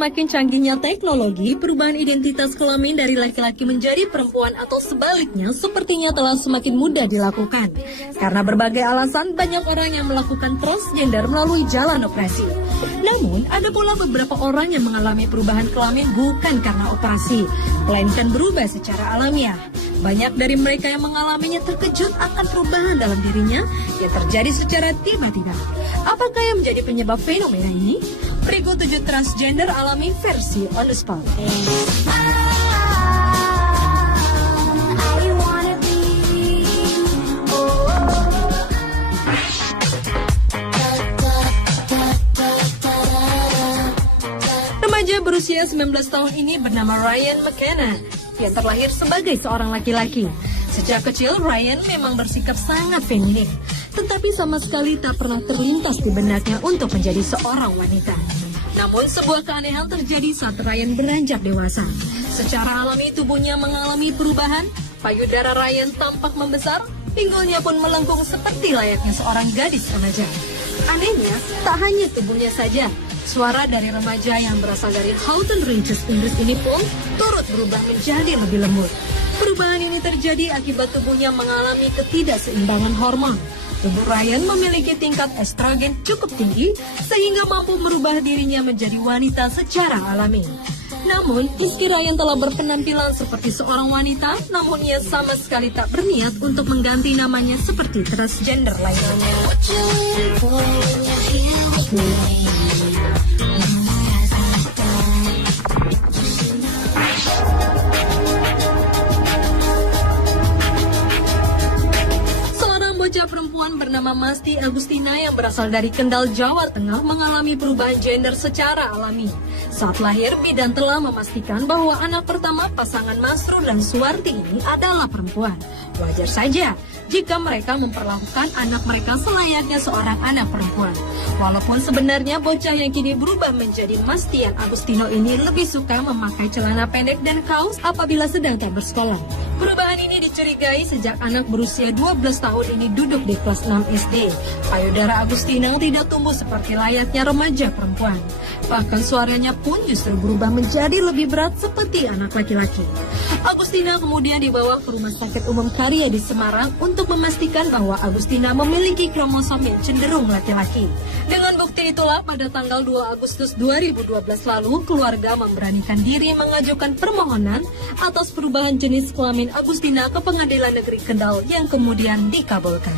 semakin canggihnya teknologi, perubahan identitas kelamin dari laki-laki menjadi perempuan atau sebaliknya sepertinya telah semakin mudah dilakukan. Karena berbagai alasan, banyak orang yang melakukan transgender melalui jalan operasi. Namun, ada pula beberapa orang yang mengalami perubahan kelamin bukan karena operasi, melainkan berubah secara alamiah. Banyak dari mereka yang mengalaminya terkejut akan perubahan dalam dirinya yang terjadi secara tiba-tiba. Apakah yang menjadi penyebab fenomena ini? Berikut 7 transgender alami versi on the spot. Remaja berusia 19 tahun ini bernama Ryan McKenna. Dia terlahir sebagai seorang laki-laki. Sejak kecil, Ryan memang bersikap sangat feminin, tetapi sama sekali tak pernah terlintas di benaknya untuk menjadi seorang wanita. Namun, sebuah keanehan terjadi saat Ryan beranjak dewasa. Secara alami, tubuhnya mengalami perubahan, payudara Ryan tampak membesar, pinggulnya pun melengkung seperti layaknya seorang gadis remaja. Anehnya, tak hanya tubuhnya saja, suara dari remaja yang berasal dari Houghton Ranges, Inggris ini pun turut berubah menjadi lebih lembut. Perubahan ini terjadi akibat tubuhnya mengalami ketidakseimbangan hormon. Tubuh Ryan memiliki tingkat estrogen cukup tinggi sehingga mampu merubah dirinya menjadi wanita secara alami. Namun, meski Ryan telah berpenampilan seperti seorang wanita, namun ia sama sekali tak berniat untuk mengganti namanya seperti transgender lainnya. Bocah perempuan bernama Masti Agustina yang berasal dari Kendal, Jawa Tengah mengalami perubahan gender secara alami. Saat lahir, bidan telah memastikan bahwa anak pertama pasangan Masrur dan Suwarti ini adalah perempuan. Wajar saja jika mereka memperlakukan anak mereka selayaknya seorang anak perempuan. Walaupun sebenarnya bocah yang kini berubah menjadi Mastian Agustino ini lebih suka memakai celana pendek dan kaos apabila sedang tak bersekolah. Perubahan ini dicurigai sejak anak berusia 12 tahun ini duduk di kelas 6 SD. Payudara Agustina tidak tumbuh seperti layaknya remaja perempuan. Bahkan suaranya pun justru berubah menjadi lebih berat seperti anak laki-laki. Agustina kemudian dibawa ke Rumah Sakit Umum Karya di Semarang untuk memastikan bahwa Agustina memiliki kromosom yang cenderung laki-laki. Dengan bukti itulah pada tanggal 2 Agustus 2012 lalu, keluarga memberanikan diri mengajukan permohonan atas perubahan jenis kelamin Agustina ke Pengadilan Negeri Kendal yang kemudian dikabulkan.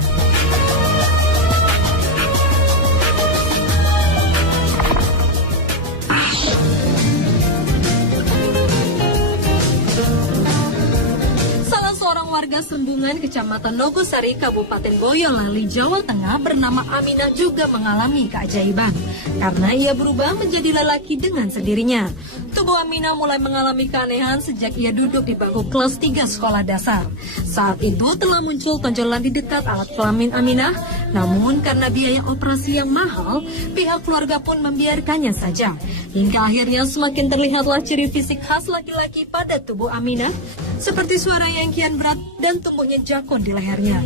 Warga Sembungan, Kecamatan Nogosari, Kabupaten Boyolali, Jawa Tengah bernama Aminah juga mengalami keajaiban karena ia berubah menjadi lelaki dengan sendirinya. Tubuh Aminah mulai mengalami keanehan sejak ia duduk di bangku kelas 3 sekolah dasar. Saat itu telah muncul tonjolan di dekat alat kelamin Aminah, namun karena biaya operasi yang mahal, pihak keluarga pun membiarkannya saja. Hingga akhirnya semakin terlihatlah ciri fisik khas laki-laki pada tubuh Aminah, seperti suara yang kian berat dan tumbuhnya jakun di lehernya.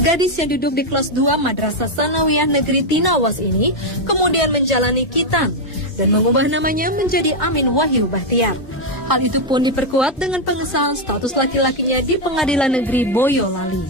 Gadis yang duduk di kelas 2 Madrasah Sanawiyah Negeri Tinawas ini kemudian menjalani khitan dan mengubah namanya menjadi Amin Wahyu Bahtiar. Hal itu pun diperkuat dengan pengesahan status laki-lakinya di Pengadilan Negeri Boyolali.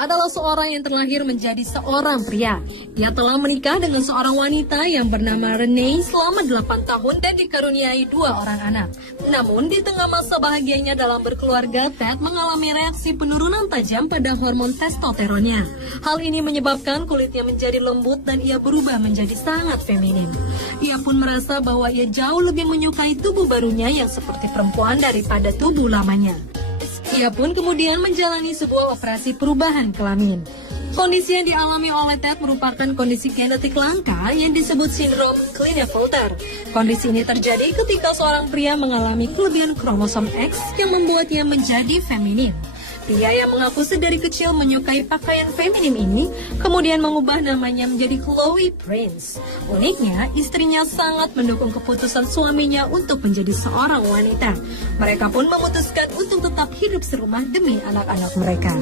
Adalah seorang yang terlahir menjadi seorang pria. Ia telah menikah dengan seorang wanita yang bernama Renee selama 8 tahun dan dikaruniai 2 orang anak. Namun di tengah masa bahagianya dalam berkeluarga, Ted mengalami reaksi penurunan tajam pada hormon testosteronnya. Hal ini menyebabkan kulitnya menjadi lembut dan ia berubah menjadi sangat feminin. Ia pun merasa bahwa ia jauh lebih menyukai tubuh barunya yang seperti perempuan daripada tubuh lamanya. Ia pun kemudian menjalani sebuah operasi perubahan kelamin. Kondisi yang dialami oleh Ted merupakan kondisi genetik langka yang disebut sindrom Klinefelter. Kondisi ini terjadi ketika seorang pria mengalami kelebihan kromosom X yang membuatnya menjadi feminin. Pria yang mengaku sedari kecil menyukai pakaian feminim ini kemudian mengubah namanya menjadi Chloe Prince. Uniknya, istrinya sangat mendukung keputusan suaminya untuk menjadi seorang wanita. Mereka pun memutuskan untuk tetap hidup serumah demi anak-anak mereka.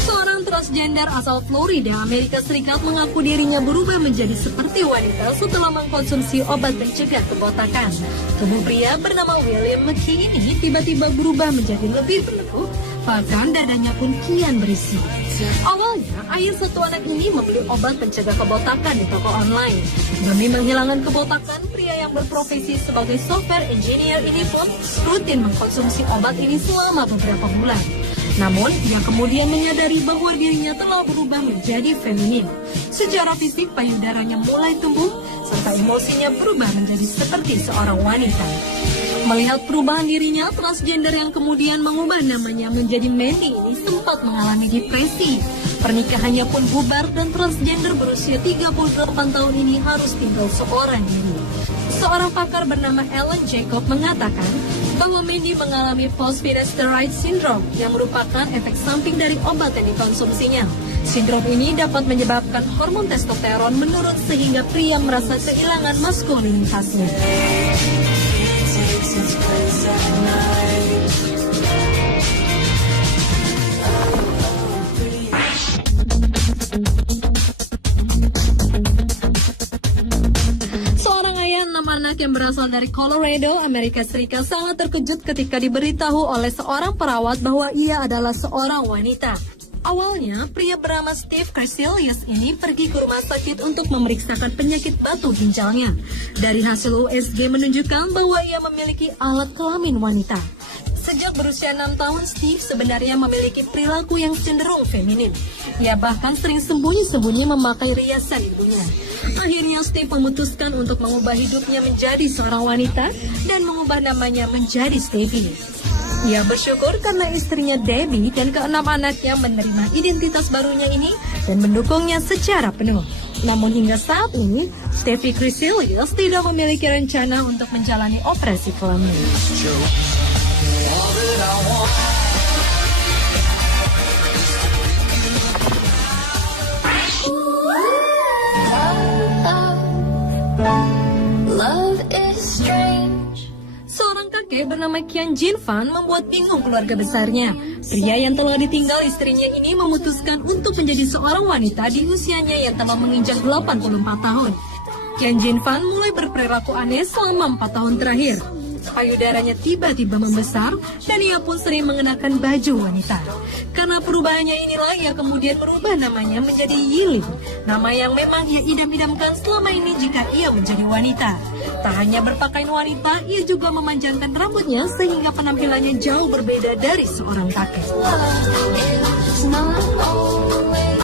Seorang transgender asal Florida, Amerika Serikat mengaku dirinya berubah menjadi seperti wanita setelah mengkonsumsi obat pencegah kebotakan. Tubuh pria bernama William McKee ini tiba-tiba berubah menjadi lebih berlekuk, bahkan dadanya pun kian berisi. Awalnya, ayah satu anak ini membeli obat pencegah kebotakan di toko online. Demi menghilangkan kebotakan, pria yang berprofesi sebagai software engineer ini pun rutin mengkonsumsi obat ini selama beberapa bulan. Namun, ia kemudian menyadari bahwa dirinya telah berubah menjadi feminin. Secara fisik, payudaranya mulai tumbuh, serta emosinya berubah menjadi seperti seorang wanita. Melihat perubahan dirinya, transgender yang kemudian mengubah namanya menjadi Mandy ini sempat mengalami depresi. Pernikahannya pun bubar dan transgender berusia 38 tahun ini harus tinggal seorang diri. Seorang pakar bernama Alan Jacob mengatakan bahwa Mandy mengalami post-finasteride syndrome yang merupakan efek samping dari obat yang dikonsumsinya. Sindrom ini dapat menyebabkan hormon testosteron menurun sehingga pria merasa kehilangan maskulinitasnya. Seorang ayah 6 anak yang berasal dari Colorado, Amerika Serikat sangat terkejut ketika diberitahu oleh seorang perawat bahwa ia adalah seorang wanita. Awalnya, pria bernama Steve Crescelius ini pergi ke rumah sakit untuk memeriksakan penyakit batu ginjalnya. Dari hasil USG menunjukkan bahwa ia memiliki alat kelamin wanita. Sejak berusia 6 tahun, Steve sebenarnya memiliki perilaku yang cenderung feminin. Ia bahkan sering sembunyi-sembunyi memakai riasan ibunya. Akhirnya Steve memutuskan untuk mengubah hidupnya menjadi seorang wanita dan mengubah namanya menjadi Stevie. Ia bersyukur karena istrinya Debbie dan keenam anaknya menerima identitas barunya ini dan mendukungnya secara penuh. Namun hingga saat ini, Stevie Crescelius tidak memiliki rencana untuk menjalani operasi kelamin. Seorang kakek bernama Kian Jin Fan membuat bingung keluarga besarnya. Pria yang telah ditinggal istrinya ini memutuskan untuk menjadi seorang wanita di usianya yang telah menginjak 84 tahun. Kian Jin Fan mulai berperilaku aneh selama 4 tahun terakhir. Payudaranya tiba-tiba membesar dan ia pun sering mengenakan baju wanita. Karena perubahannya inilah ia kemudian merubah namanya menjadi Yilin, nama yang memang ia idam-idamkan selama ini jika ia menjadi wanita. Tak hanya berpakaian wanita, ia juga memanjangkan rambutnya sehingga penampilannya jauh berbeda dari seorang kakek.